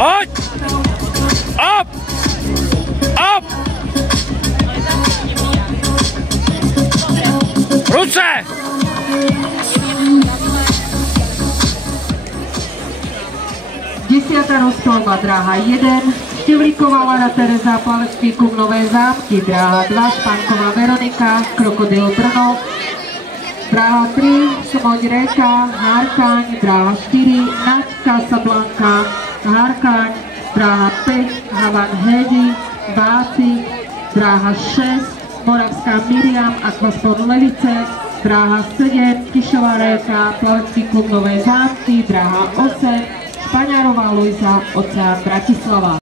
Hoď! Up! Up! Ruce! Desiatá rozkolba, dráha 1, Števlíková Lara Tereza, Palecký klub Nové Zámky, dráha 2, Špánková Veronika, Krokodil Brno, dráha 3, Šmoň Réka, Hárkaň, dráha 4, Naďka Sablanka, Hárkaň, dráha 5, Havan Hedi, Váci, dráha 6, Moravská Miriam, Akvasport Levice, dráha 7, Kišová Réka, Plavecký klub Nové Zámky, dráha 8, Špaňárová Luisa, Oceán Bratislava.